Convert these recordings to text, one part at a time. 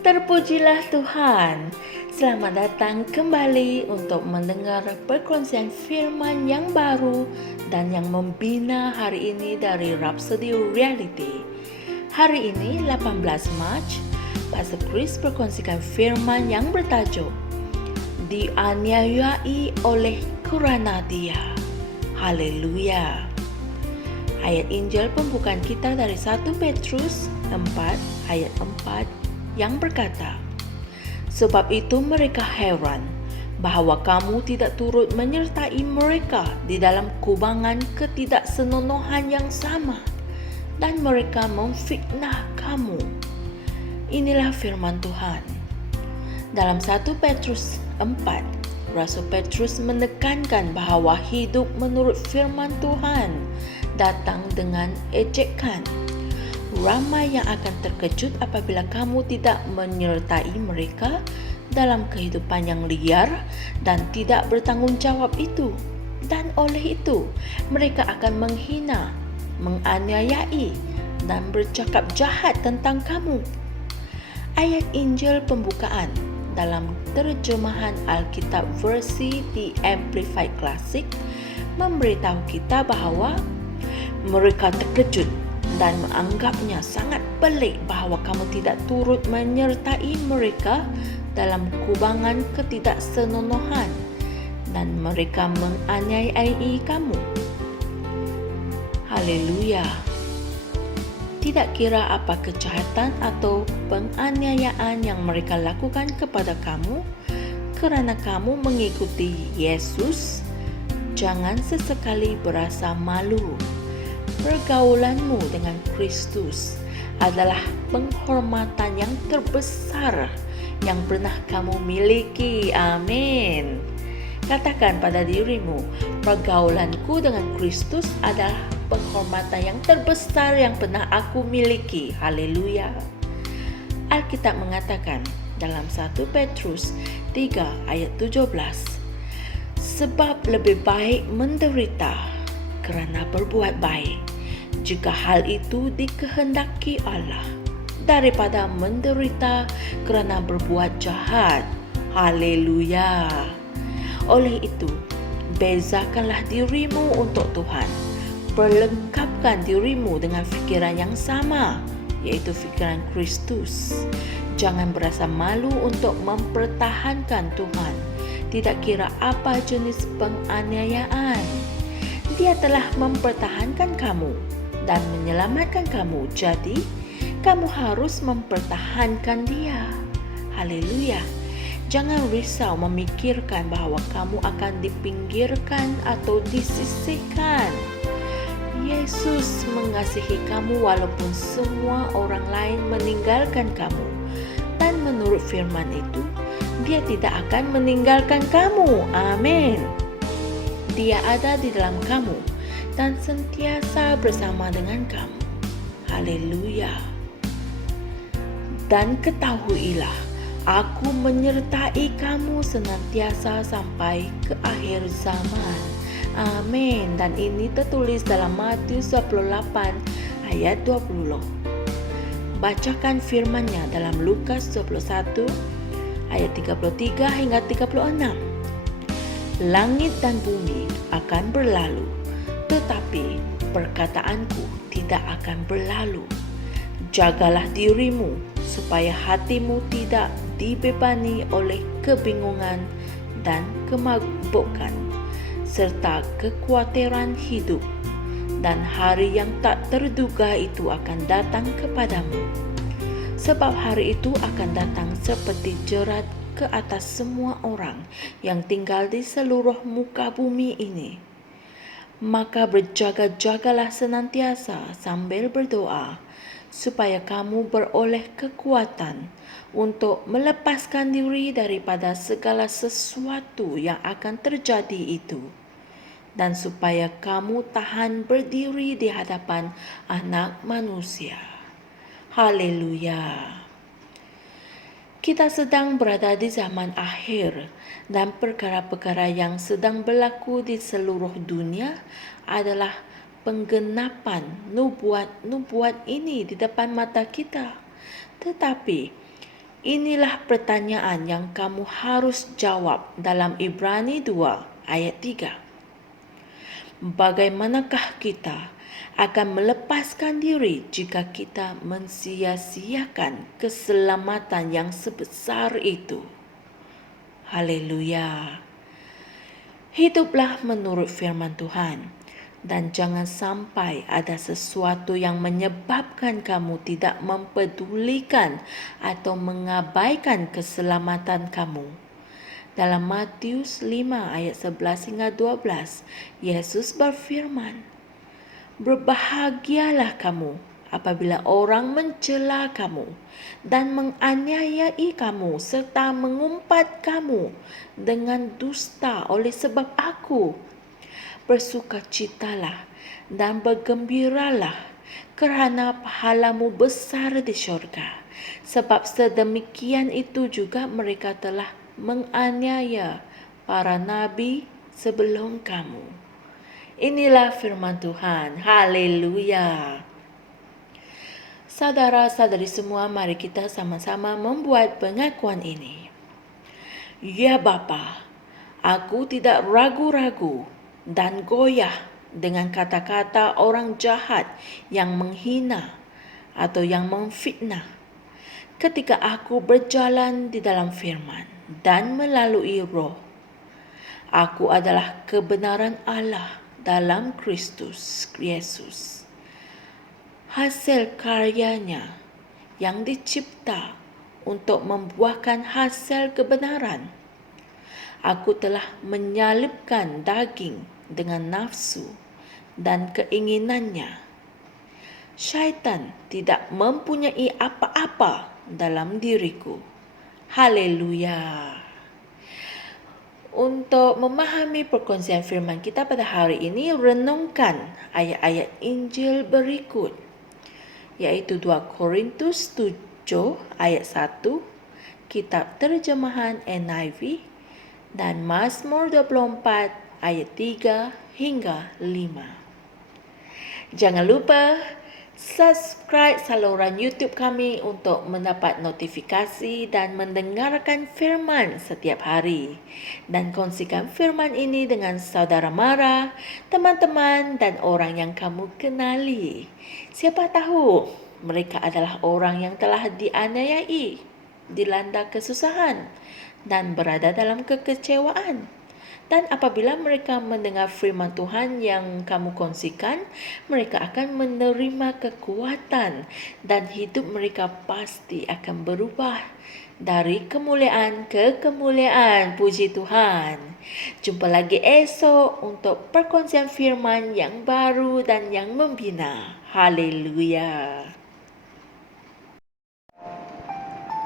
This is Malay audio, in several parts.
Terpujilah Tuhan. Selamat datang kembali untuk mendengar perkongsian firman yang baru dan yang membina hari ini dari Rhapsody Reality. Hari ini 18 Mac, Pastor Chris berkongsikan firman yang bertajuk Dianiayai oleh kerana Dia. Haleluya. Ayat Injil pembukaan kita dari 1 Petrus 4 ayat 4 yang berkata, sebab itu mereka heran bahawa kamu tidak turut menyertai mereka di dalam kubangan ketidaksenonohan yang sama, dan mereka memfitnah kamu. Inilah firman Tuhan. Dalam 1 Petrus 4, Rasul Petrus menekankan bahawa hidup menurut firman Tuhan datang dengan ejekan. Ramai yang akan terkejut apabila kamu tidak menyertai mereka dalam kehidupan yang liar dan tidak bertanggungjawab itu. Dan oleh itu, mereka akan menghina, menganiayai dan bercakap jahat tentang kamu. Ayat Injil pembukaan dalam terjemahan Alkitab versi The Amplified Classic memberitahu kita bahawa mereka terkejut dan menganggapnya sangat pelik bahawa kamu tidak turut menyertai mereka dalam kubangan ketidaksenonohan dan mereka menganiayai kamu. Haleluya. Tidak kira apa kejahatan atau penganiayaan yang mereka lakukan kepada kamu kerana kamu mengikuti Yesus, jangan sesekali berasa malu. Pergaulanmu dengan Kristus adalah penghormatan yang terbesar yang pernah kamu miliki. Amin. Katakan pada dirimu, pergaulanku dengan Kristus adalah penghormatan yang terbesar yang pernah aku miliki. Haleluya. Alkitab mengatakan dalam 1 Petrus 3 ayat 17, sebab lebih baik menderita kerana berbuat baik, jika hal itu dikehendaki Allah, daripada menderita kerana berbuat jahat. Haleluya. Oleh itu, bezakanlah dirimu untuk Tuhan. Perlengkapkan dirimu dengan fikiran yang sama, iaitu fikiran Kristus. Jangan berasa malu untuk mempertahankan Tuhan, tidak kira apa jenis penganiayaan. Dia telah mempertahankan kamu dan menyelamatkan kamu. Jadi, kamu harus mempertahankan Dia. Haleluya. Jangan risau memikirkan bahawa kamu akan dipinggirkan atau disisihkan. Yesus mengasihi kamu walaupun semua orang lain meninggalkan kamu. Dan menurut firman itu, Dia tidak akan meninggalkan kamu. Amin. Dia ada di dalam kamu dan sentiasa bersama dengan kamu. Haleluya. Dan ketahuilah, aku menyertai kamu senantiasa sampai ke akhir zaman. Amin. Dan ini tertulis dalam Matius 28 ayat 20. Bacakan firman-Nya dalam Lukas 21 ayat 33 hingga 36. Langit dan bumi akan berlalu, tetapi perkataanku tidak akan berlalu. Jagalah dirimu supaya hatimu tidak dibebani oleh kebingungan dan kemabukan serta kekhawatiran hidup, dan hari yang tak terduga itu akan datang kepadamu. Sebab hari itu akan datang seperti jerat ke atas semua orang yang tinggal di seluruh muka bumi ini. Maka berjaga-jagalah senantiasa sambil berdoa, supaya kamu beroleh kekuatan untuk melepaskan diri daripada segala sesuatu yang akan terjadi itu, dan supaya kamu tahan berdiri di hadapan Anak Manusia. Haleluya. Kita sedang berada di zaman akhir dan perkara-perkara yang sedang berlaku di seluruh dunia adalah penggenapan nubuat-nubuat ini di depan mata kita. Tetapi Inilah pertanyaan yang kamu harus jawab dalam Ibrani 2 ayat 3. Bagaimanakah kita akan melepaskan diri jika kita mensia-siakan keselamatan yang sebesar itu? Haleluya. Hiduplah menurut firman Tuhan, dan jangan sampai ada sesuatu yang menyebabkan kamu tidak mempedulikan atau mengabaikan keselamatan kamu. Dalam Matius 5 ayat 11 hingga 12, Yesus berfirman, "Berbahagialah kamu apabila orang mencela kamu dan menganiayai kamu serta mengumpat kamu dengan dusta oleh sebab aku. Bersukacitalah dan bergembiralah kerana pahalamu besar di syurga, sebab sedemikian itu juga mereka telah menganiaya para nabi sebelum kamu." Inilah firman Tuhan. Haleluya. Saudara-saudari semua, mari kita sama-sama membuat pengakuan ini. Ya Bapa, aku tidak ragu-ragu dan goyah dengan kata-kata orang jahat yang menghina atau yang memfitnah. Ketika aku berjalan di dalam firman dan melalui roh, aku adalah kebenaran Allah dalam Kristus Yesus. Hasil karyanya yang dicipta untuk membuahkan hasil kebenaran. Aku telah menyalibkan daging dengan nafsu dan keinginannya. Syaitan tidak mempunyai apa-apa dalam diriku. Haleluya. Untuk memahami perkongsian firman kita pada hari ini, renungkan ayat-ayat Injil berikut, yaitu 2 Korintus 7 ayat 1, Kitab Terjemahan NIV, dan Mazmur 24 ayat 3 hingga 5. Jangan lupa subscribe saluran YouTube kami untuk mendapat notifikasi dan mendengarkan firman setiap hari. Dan kongsikan firman ini dengan saudara mara, teman-teman dan orang yang kamu kenali. Siapa tahu mereka adalah orang yang telah dianiayai, dilanda kesusahan dan berada dalam kekecewaan. Dan apabila mereka mendengar firman Tuhan yang kamu kongsikan, mereka akan menerima kekuatan dan hidup mereka pasti akan berubah dari kemuliaan ke kemuliaan. Puji Tuhan. Jumpa lagi esok untuk perkongsian firman yang baru dan yang membina. Haleluya.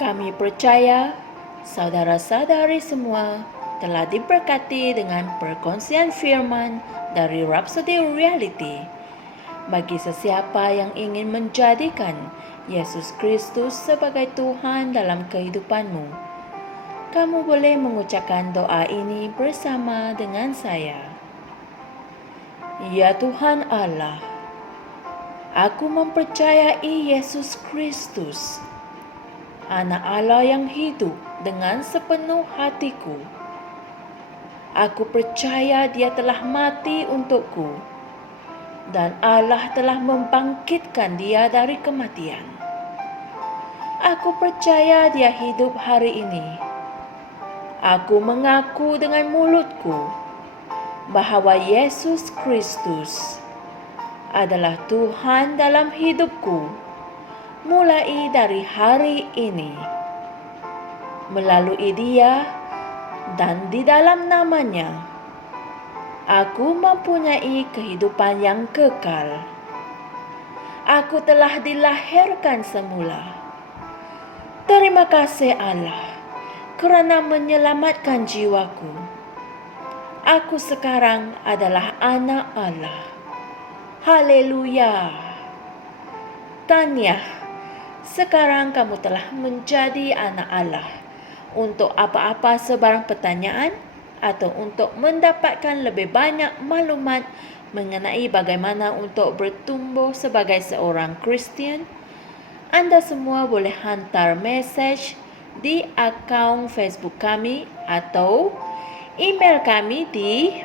Kami percaya saudara-saudari semua telah diberkati dengan perkongsian firman dari Rhapsody Reality. Bagi sesiapa yang ingin menjadikan Yesus Kristus sebagai Tuhan dalam kehidupanmu, kamu boleh mengucapkan doa ini bersama dengan saya. Ya Tuhan Allah, aku mempercayai Yesus Kristus, Anak Allah yang hidup dengan sepenuh hatiku. Aku percaya Dia telah mati untukku dan Allah telah membangkitkan Dia dari kematian. Aku percaya Dia hidup hari ini. Aku mengaku dengan mulutku bahwa Yesus Kristus adalah Tuhan dalam hidupku mulai dari hari ini. Melalui Dia dan di dalam nama-Nya, aku mempunyai kehidupan yang kekal. Aku telah dilahirkan semula. Terima kasih Allah kerana menyelamatkan jiwaku. Aku sekarang adalah anak Allah. Haleluya. Tahniah, sekarang kamu telah menjadi anak Allah. Untuk apa-apa sebarang pertanyaan atau untuk mendapatkan lebih banyak maklumat mengenai bagaimana untuk bertumbuh sebagai seorang Kristian, anda semua boleh hantar mesej di akun Facebook kami atau email kami di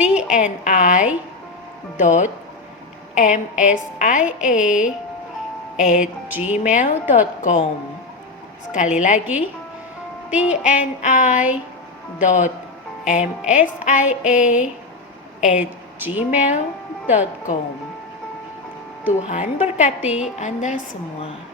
tni.msia@gmail.com. Sekali lagi, tni.msia@gmail.com. Tuhan berkati Anda semua.